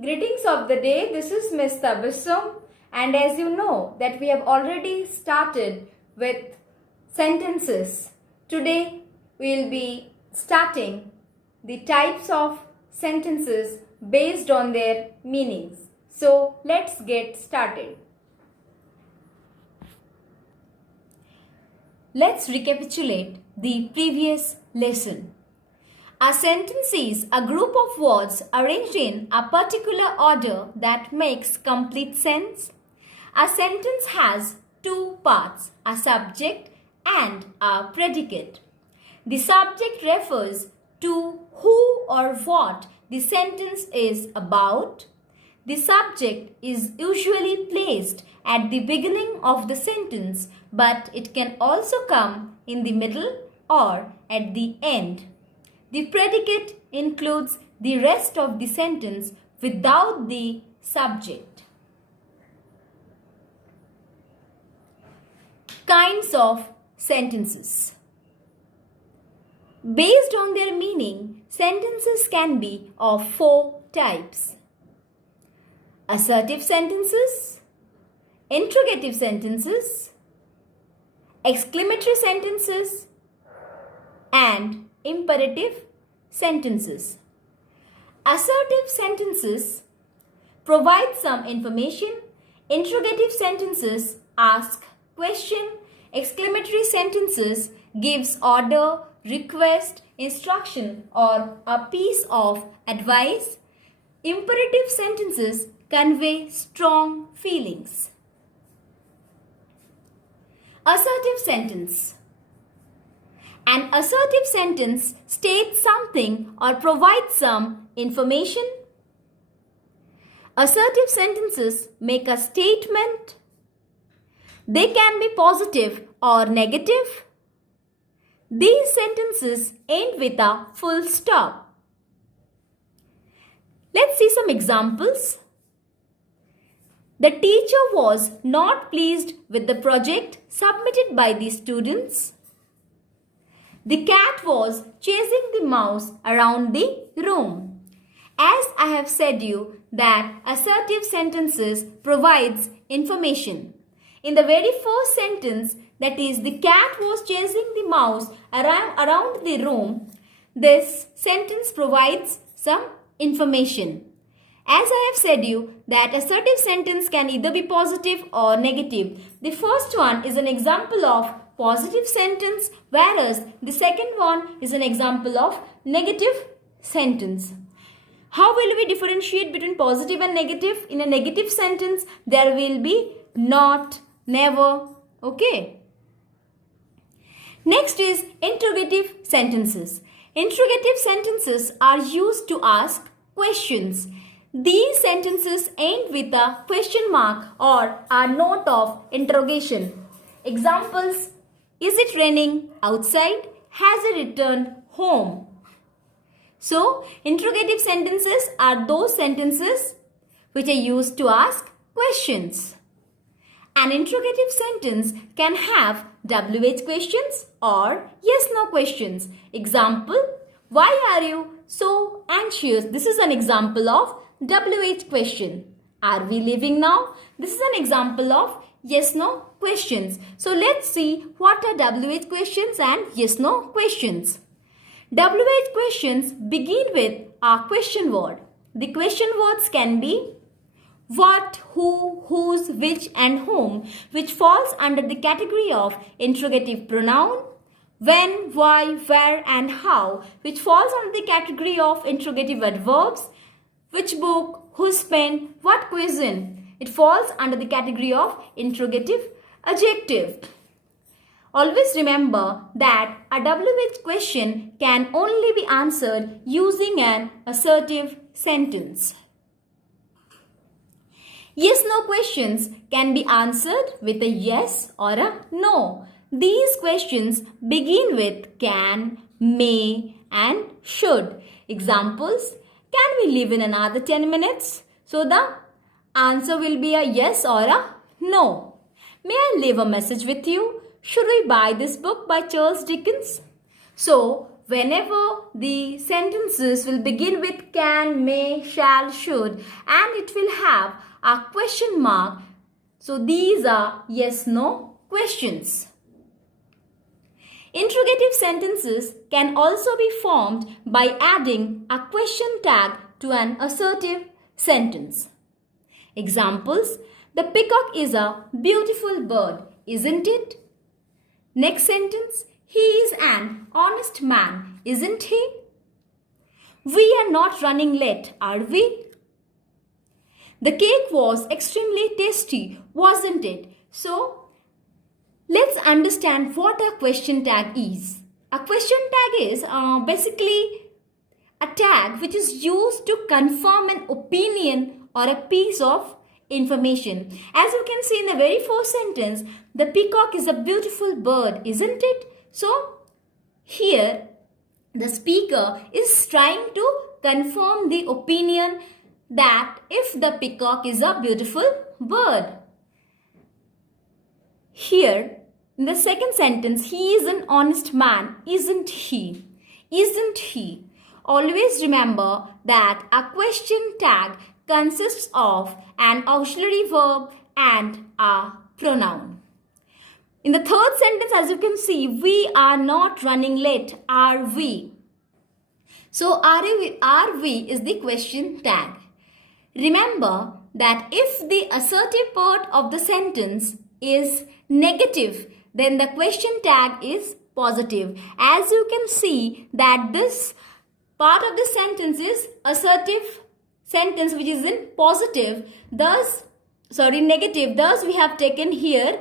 Greetings of the day. This is Miss Tabassum, and as you know that we have already started with sentences. Today we will be starting the types of sentences based on their meanings. So let's get started. Let's recapitulate the previous lesson. A sentence is a group of words arranged in a particular order that makes complete sense. A sentence has two parts, a subject and a predicate. The subject refers to who or what the sentence is about. The subject is usually placed at the beginning of the sentence, but it can also come in the middle or at the end. The predicate includes the rest of the sentence without the subject. Kinds of sentences. Based on their meaning, sentences can be of four types: assertive sentences, interrogative sentences, exclamatory sentences, and imperative sentences. Assertive sentences provide some information. Interrogative sentences ask question. Exclamatory sentences gives order, request, instruction, or a piece of advice. Imperative sentences convey strong feelings. Assertive sentence. An assertive sentence states something or provides some information. Assertive sentences make a statement. They can be positive or negative. These sentences end with a full stop. Let's see some examples. The teacher was not pleased with the project submitted by the students. The cat was chasing the mouse around the room. As I have said you that assertive sentences provides information. In the very first sentence, that is the cat was chasing the mouse around the room, this sentence provides some information. As I have said you that assertive sentence can either be positive or negative. The first one is an example of positive sentence, whereas the second one is an example of negative sentence. How will we differentiate between positive and negative? In a negative sentence, there will be not, never. Okay. Next is interrogative sentences. Interrogative sentences are used to ask questions. These sentences end with a question mark or a note of interrogation. Examples: is it raining outside? Has he returned home? So, interrogative sentences are those sentences which are used to ask questions. An interrogative sentence can have WH questions or yes/no questions. Example: why are you so anxious? This is an example of WH question. Are we leaving now? This is an example of yes/no questions. So let's see what are WH questions and yes/no questions. WH questions begin with a question word. The question words can be what, who, whose, which and whom, which falls under the category of interrogative pronoun. When, why, where and how, which falls under the category of interrogative adverbs. Which book, whose pen, what cuisine, it falls under the category of interrogative adjective. Always remember that a WH question can only be answered using an assertive sentence. Yes/no questions can be answered with a yes or a no. These questions begin with can, may and should. Examples: can we leave in another 10 minutes? So the answer will be a yes or a no. May I leave a message with you? Should we buy this book by Charles Dickens? So whenever the sentences will begin with can, may, shall, should, and it will have a question mark. So these are yes-no questions. Interrogative sentences can also be formed by adding a question tag to an assertive sentence. Examples: the peacock is a beautiful bird, isn't it? Next sentence: he is an honest man, isn't he? We are not running late, are we? The cake was extremely tasty, wasn't it? So, let's understand what a question tag is. A question tag is basically a tag which is used to confirm an opinion or a piece of information. As you can see in the very first sentence, the peacock is a beautiful bird, isn't it? So, here the speaker is trying to confirm the opinion that if the peacock is a beautiful bird. Here, in the second sentence, he is an honest man, isn't he? Isn't he? Always remember that a question tag consists of an auxiliary verb and a pronoun. In the third sentence, as you can see, we are not running late, are we? So, are we is the question tag. Remember that if the assertive part of the sentence is negative, then the question tag is positive. As you can see that this part of the sentence is assertive sentence which is in positive, negative. Thus we have taken here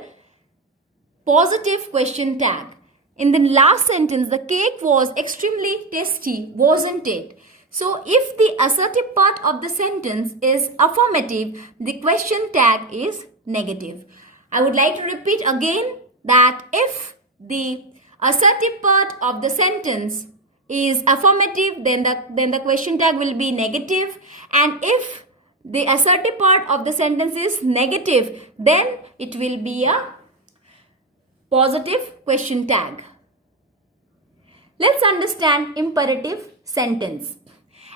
positive question tag. In the last sentence, the cake was extremely tasty, wasn't it? So if the assertive part of the sentence is affirmative, the question tag is negative. I would like to repeat again that if the assertive part of the sentence is affirmative, then the question tag will be negative, and if the assertive part of the sentence is negative, then it will be a positive question tag. Let's understand imperative sentence.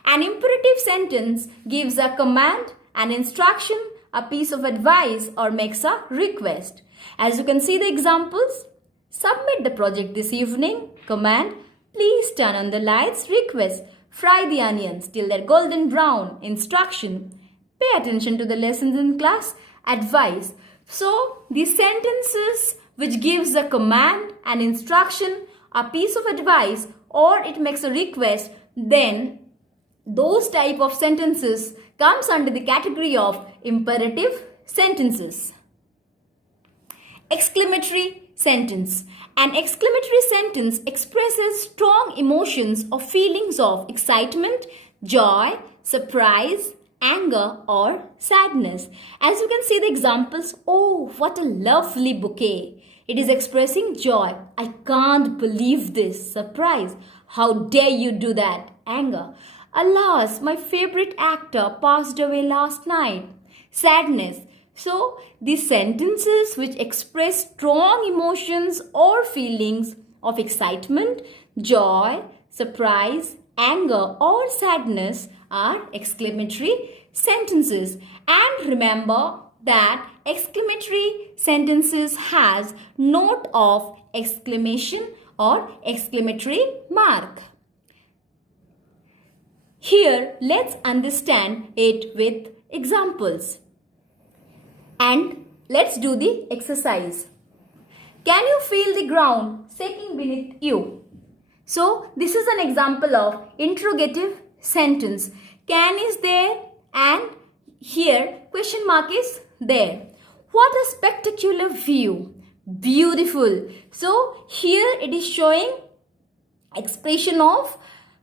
An imperative sentence gives a command, an instruction, a piece of advice, or makes a request. As you can see the examples, submit the project this evening, command, please turn on the lights, request, fry the onions till they're golden brown, instruction, pay attention to the lessons in class, advice. So, the sentences which gives a command, an instruction, a piece of advice, or it makes a request, then those type of sentences comes under the category of imperative sentences. Exclamatory sentence. An exclamatory sentence expresses strong emotions or feelings of excitement, joy, surprise, anger, or sadness. As you can see the examples, oh, what a lovely bouquet. It is expressing joy. I can't believe this. Surprise. How dare you do that? Anger. Alas, my favorite actor passed away last night. Sadness. So, the sentences which express strong emotions or feelings of excitement, joy, surprise, anger, or sadness are exclamatory sentences. And remember that exclamatory sentences has note of exclamation or exclamatory mark. Here, let's understand it with examples. And let's do the exercise. Can you feel the ground shaking beneath you? So, this is an example of interrogative sentence. Can is there and here question mark is there. What a spectacular view. Beautiful. So, here it is showing expression of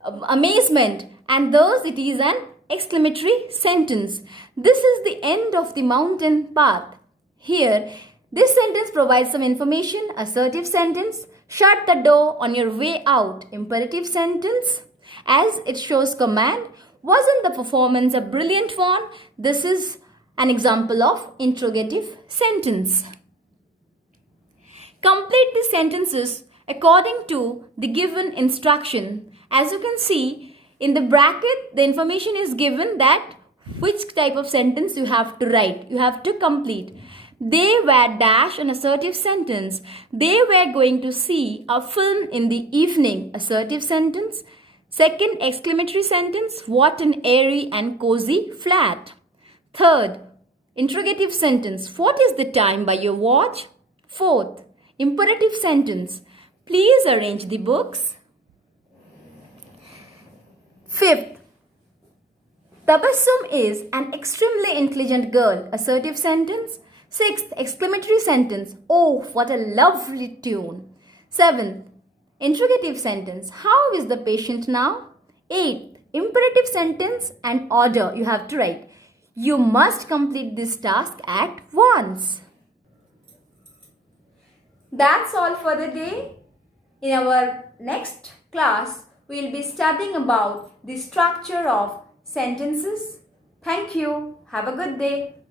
amazement, and thus it is an exclamatory sentence. This is the end of the mountain path. Here, this sentence provides some information. Assertive sentence. Shut the door on your way out. Imperative sentence. As it shows command. Wasn't the performance a brilliant one? This is an example of interrogative sentence. Complete the sentences according to the given instruction. As you can see, in the bracket, the information is given that which type of sentence you have to write. You have to complete. They were dash an assertive sentence. They were going to see a film in the evening. Assertive sentence. Second, exclamatory sentence. What an airy and cozy flat. Third, interrogative sentence. What is the time by your watch? Fourth, imperative sentence. Please arrange the books. Fifth, Tabassum is an extremely intelligent girl. Assertive sentence. Sixth, exclamatory sentence. Oh, what a lovely tune. Seventh, interrogative sentence. How is the patient now? Eighth, imperative sentence and order you have to write. You must complete this task at once. That's all for the day. In our next class, we will be studying about the structure of sentences. Thank you. Have a good day.